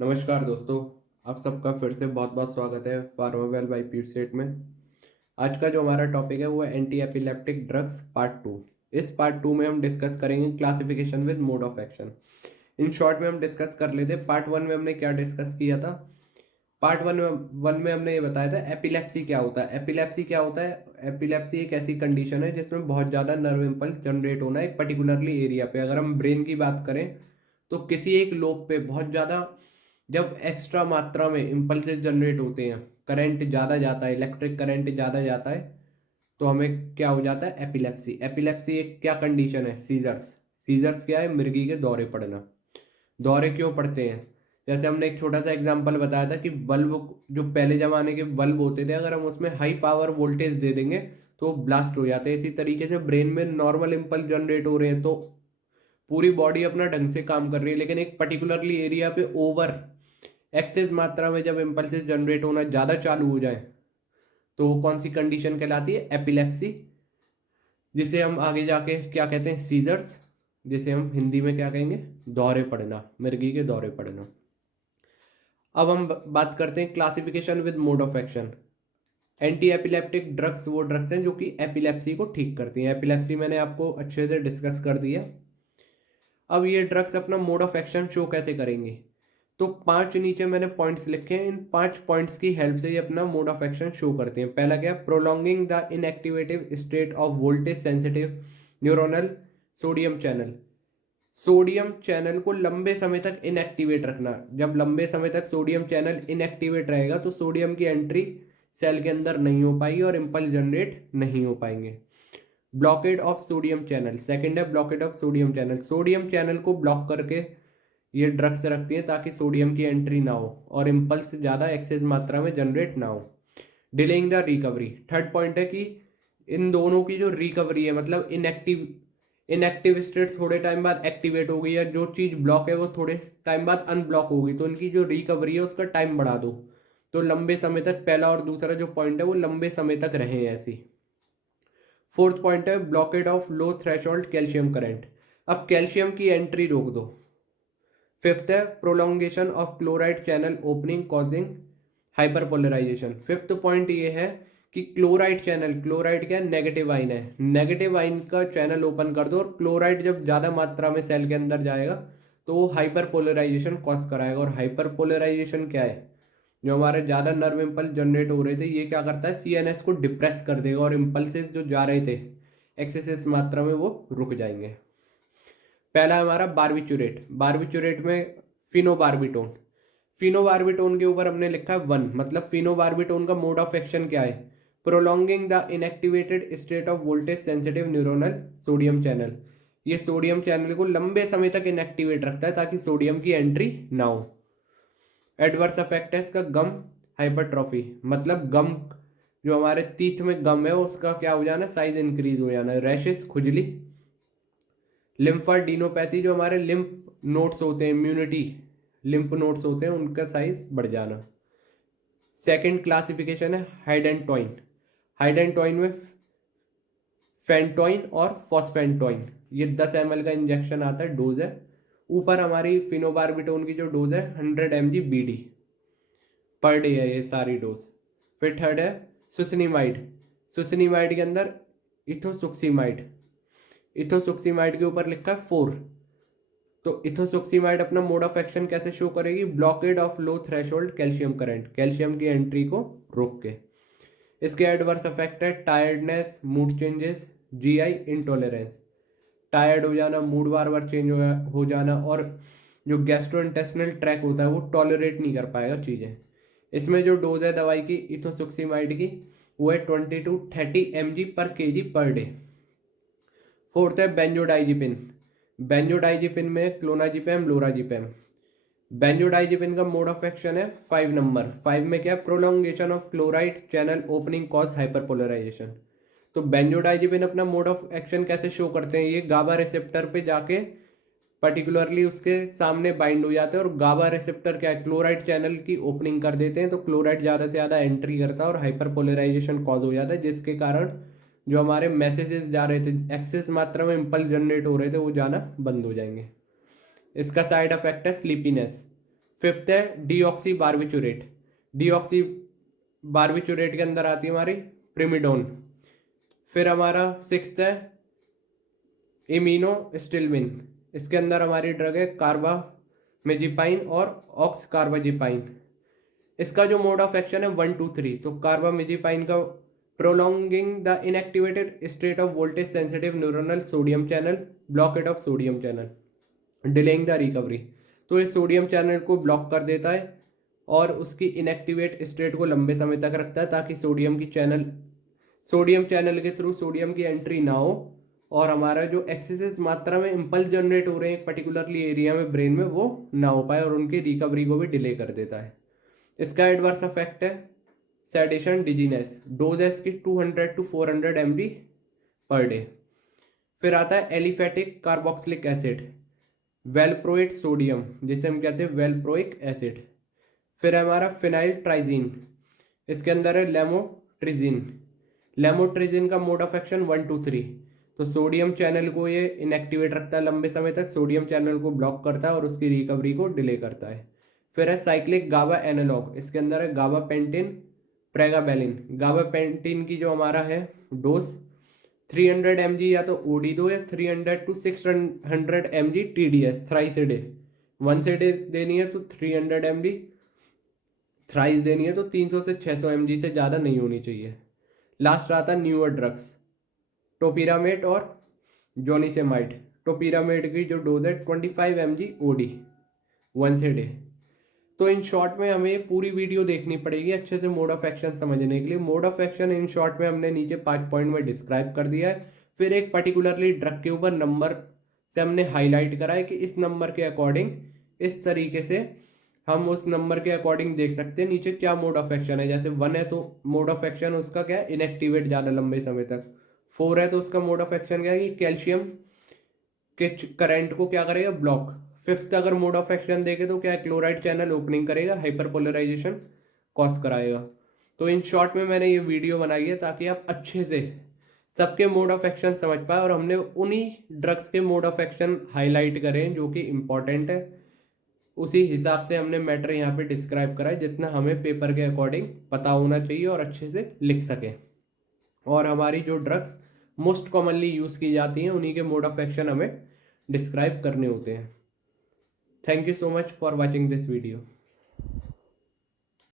नमस्कार दोस्तों। आप सबका फिर से बहुत बहुत स्वागत है फार्मावेल बाय पीटसेट में। आज का जो हमारा टॉपिक है वो है एंटी एपिलेप्टिक ड्रग्स पार्ट 2। इस पार्ट 2 में हम डिस्कस करेंगे classification with mode of action. In short में हम डिस्कस कर लेते हैं पार्ट 1 में हमने क्या डिस्कस किया था। पार्ट वन में हमने ये बताया था एपिलेप्सी क्या होता है। एपिलेप्सी क्या होता है? एपिलेप्सी एक ऐसी कंडीशन है जिसमें बहुत ज़्यादा नर्व इम्पल्स जनरेट होना है एक पर्टिकुलरली एरिया पे। अगर हम ब्रेन की बात करें तो किसी एक लोब पे बहुत ज़्यादा जब एक्स्ट्रा मात्रा में इम्पल्सेस जनरेट होते हैं, करंट ज़्यादा जाता है, इलेक्ट्रिक करंट ज़्यादा जाता है, तो हमें क्या हो जाता है? एपिलेप्सी। एपिलेप्सी एक क्या कंडीशन है? सीजर्स। सीजर्स क्या है? मिर्गी के दौरे पड़ना। दौरे क्यों पड़ते हैं? जैसे हमने एक छोटा सा एग्जांपल बताया था कि बल्ब, जो पहले जमाने के बल्ब होते थे, अगर हम उसमें हाई पावर वोल्टेज दे देंगे तो वो ब्लास्ट हो जाते हैं। इसी तरीके से ब्रेन में नॉर्मल इम्पल्स जनरेट हो रहे हैं तो पूरी बॉडी अपना ढंग से काम कर रही है, लेकिन एक पर्टिकुलरली एरिया पे ओवर एक्सेस मात्रा में जब इम्पल्सेस जनरेट होना ज़्यादा चालू हो जाए तो वो कौन सी कंडीशन कहलाती है? एपिलेप्सी। जिसे हम आगे जाके क्या कहते हैं? सीजर्स। जिसे हम हिंदी में क्या कहेंगे? दौरे पड़ना, मिर्गी के दौरे पड़ना। अब हम बात करते हैं classification with mode of action. Anti epileptic drugs वो ड्रग्स हैं जो कि एपिलेप्सी को ठीक करती हैं। एपिलेप्सी मैंने आपको अच्छे से डिस्कस कर दिया। अब ये ड्रग्स अपना मोड ऑफ एक्शन शो कैसे करेंगे? तो 5 नीचे मैंने पॉइंट्स लिखे हैं। इन 5 पॉइंट्स की हेल्प से ये अपना मोड ऑफ एक्शन शो करते हैं। पहला क्या है? Prolonging the inactivative state of voltage sensitive neuronal sodium channel. Sodium channel को लंबे समय तक इनएक्टिवेट रखना। जब लंबे समय तक सोडियम चैनल इनएक्टिवेट रहेगा तो सोडियम की एंट्री सेल के अंदर नहीं हो पाएगी और इम्पल्स जनरेट नहीं हो पाएंगे। Blockade of sodium channel. Second है blockade of sodium channel. Sodium channel को ब्लॉक करके ये ड्रग्स रखती हैं ताकि सोडियम की एंट्री ना हो और इम्पल्स ज़्यादा एक्सेस मात्रा में जनरेट ना हो। Delaying the recovery. Third point है कि इन दोनों की जो रिकवरी है, मतलब इनएक्टिव स्टेट थोड़े टाइम बाद एक्टिवेट हो गई है, जो चीज़ ब्लॉक है वो थोड़े टाइम बाद अनब्लॉक होगी, तो इनकी जो रिकवरी है उसका टाइम बढ़ा दो तो लंबे समय तक। पहला और दूसरा जो पॉइंट है वो लंबे समय तक रहे ऐसी। फोर्थ पॉइंट है blockade of low threshold calcium current. अब कैल्शियम की एंट्री रोक दो। फिफ्थ है prolongation of chloride channel opening causing hyperpolarization. Fifth point ये है कि क्लोराइड चैनल, क्लोराइड क्या है? नेगेटिव आइन है, नेगेटिव आइन का चैनल ओपन कर दो और क्लोराइड जब ज़्यादा मात्रा में सेल के अंदर जाएगा तो वो हाइपरपोलराइजेशन कॉज कराएगा। और हाइपरपोलराइजेशन क्या है? जो हमारे ज़्यादा नर्व इम्पल्स जनरेट हो रहे थे, ये क्या करता है? सीएनएस को डिप्रेस कर देगा और इम्पल्सेस जो जा रहे थे एक्सेसिव मात्रा में वो रुक जाएंगे। पहला है हमारा बारबिचुरेट। बारबिचुरेट में फिनोबार्बिटोन। फिनोबार्बिटोन के ऊपर हमने लिखा है 1, मतलब फिनोबार्बिटोन का मोड ऑफ एक्शन क्या है? Prolonging the inactivated state of voltage sensitive neuronal sodium channel. ये सोडियम चैनल को लंबे समय तक इनएक्टिवेट रखता है ताकि सोडियम की एंट्री ना हो। एडवर्स इफेक्ट है इसका गम हाइपरट्रॉफी, मतलब गम, जो हमारे टीथ में गम है उसका क्या हो जाना? साइज इंक्रीज हो जाना। रैशेस, खुजली। लिम्फाडीनोपैथी, जो हमारे लिम्फ नोड्स होते हैं, इम्यूनिटी लिम्फ नोड्स होते हैं, उनका साइज बढ़ जाना। सेकंड क्लासिफिकेशन है हाइडेंटॉइन। हाइडेंटॉइन में फेंटोइन और फॉस्फेंटोइन, ये 10 ml का इंजेक्शन आता है, डोज है। ऊपर हमारी फिनोबार्बिटोन की जो डोज है 100 mg BD पर डे है, ये सारी डोज। फिर थर्ड है सुसनीमाइड। सुसनीमाइड के अंदर इथोसुक्सीमाइड। इथोसुक्सीमाइड के ऊपर लिखा है 4। तो इथोसुक्सीमाइड अपना मोड ऑफ एक्शन कैसे शो करेगी? Blockade of low threshold calcium current, calcium की एंट्री को रोक के। इसके एडवर्स इफेक्ट है tiredness, mood changes, GI intolerance. Tired हो जाना, मूड बार बार चेंज हो जाना, और जो गैस्ट्रोइंटेस्टिनल ट्रैक होता है वो टॉलरेट नहीं कर पाएगा चीज़ें। इसमें जो डोज है दवाई की इथोसुक्सीमाइड की वो है 20 to 30 mg/kg per day. Fourth है बेंजोडाइजिपिन। बेंजोडाइजिपिन में क्लोनाजिपैम, लोराजिपैम। बेंजोडाइजिपिन का मोड ऑफ एक्शन है 5 नंबर। 5 में क्या? Prolongation of chloride channel opening cause hyperpolarization. तो बेंजोडाइजिपिन अपना मोड ऑफ एक्शन कैसे शो करते हैं? ये गाबा रिसेप्टर पे जाके पर्टिकुलरली उसके सामने बाइंड हो जाते हैं, और गाबा रिसेप्टर क्या है? क्लोराइड चैनल की ओपनिंग कर देते हैं, तो क्लोराइड ज़्यादा से ज़्यादा एंट्री करता है और हाइपरपोलराइजेशन कॉज हो जाता है, जिसके कारण जो हमारे मैसेजेस जा रहे थे, एक्सेस मात्रा में इम्पल्स जनरेट हो रहे थे, वो जाना बंद हो जाएंगे। इसका साइड इफेक्ट है स्लीपीनेस। फिफ्थ है डीऑक्सी बारबिचुरेट, डीऑक्सी बारबिचुरेट के अंदर आती है हमारी प्रिमिडोन। फिर हमारा सिक्स्थ है इम्यूनोस्टिल्विन, इसके अंदर हमारी ड्रग है कार्बामेजिपाइन और ऑक्स कार्बाजिपाइन। इसका जो मोड ऑफ एक्शन है 1 2 3, तो कार्बामेजिपाइन का prolonging the inactivated state of voltage sensitive neuronal sodium channel, blockade of sodium channel, delaying the recovery. तो इस सोडियम चैनल को ब्लॉक कर देता है और उसकी इनएक्टिवेट स्टेट को लंबे समय तक रखता है ताकि सोडियम चैनल के थ्रू सोडियम की एंट्री ना हो और हमारा जो एक्सेसिव मात्रा में इम्पल्स जनरेट हो रहे हैं पर्टिकुलरली एरिया में ब्रेन में वो ना हो पाए और उनकी रिकवरी को भी डिले कर देता है। इसका एडवर्स इफेक्ट है सेडेशन डिजीनेस, डोज है इसकी 200 to 400 mg पर डे। फिर आता है एलिफेटिक कार्बोक्सिलिक एसिड, वेलप्रोइट सोडियम जिसे हम कहते हैं वेलप्रोइक एसिड। फिर है हमारा फिनाइल ट्राइजीन, इसके अंदर है लेमोट्रिजीन, लेमोट्रिजीन का मोड ऑफ एक्शन 1 2 3, तो सोडियम चैनल को ये इनएक्टिवेट रखता है लंबे समय तक, सोडियम चैनल को ब्लॉक करता है और उसकी रिकवरी को डिले करता है। फिर है साइक्लिक गाबा एनालॉग, इसके अंदर है गाबा पेंटिन प्रेगाबेलिन। गाबा पेंटिन की जो हमारा है डोज 300 mg या तो ओडी दो या 300 to 600 mg TDS thrice a day. Once a day देनी है तो 300 mg, थ्राइस देनी है तो 300 से 600 mg से ज़्यादा नहीं होनी चाहिए। लास्ट आता है न्यूअर ड्रग्स, टोपिरामेट और जोनिसेमाइड। टोपिरामेट की जो डोज है 25 mg OD once a day. तो इन शॉर्ट में हमें पूरी वीडियो देखनी पड़ेगी अच्छे से मोड ऑफ एक्शन समझने के लिए। Mode of action in short में हमने नीचे 5 पॉइंट में डिस्क्राइब कर दिया है। फिर एक पर्टिकुलरली ड्रग के ऊपर नंबर से हमने हाईलाइट करा है कि इस नंबर के अकॉर्डिंग इस तरीके से हम उस नंबर के अकॉर्डिंग देख सकते हैं नीचे क्या मोड ऑफ एक्शन है। जैसे 1 है तो मोड ऑफ एक्शन उसका क्या है, इनएक्टिवेट ज़्यादा लंबे समय तक। 4 है तो उसका मोड ऑफ एक्शन क्या है कि कैल्शियम के करंट को क्या करेगा, ब्लॉक। 5th अगर मोड ऑफ एक्शन देखे तो क्या क्लोराइड चैनल ओपनिंग करेगा, हाइपरपोलराइजेशन कॉज कराएगा। तो इन शॉर्ट में मैंने ये वीडियो बनाई है ताकि आप अच्छे से सबके मोड ऑफ एक्शन समझ पाए और हमने उन्हीं ड्रग्स के मोड ऑफ एक्शन हाईलाइट करें जो कि इम्पॉर्टेंट है। उसी हिसाब से हमने मैटर यहाँ पे डिस्क्राइब करा है जितना हमें पेपर के अकॉर्डिंग पता होना चाहिए और अच्छे से लिख सकें। और हमारी जो ड्रग्स मोस्ट कॉमनली यूज़ की जाती हैं उन्हीं के मोड ऑफ एक्शन हमें डिस्क्राइब करने होते हैं। Thank you so much for watching this video.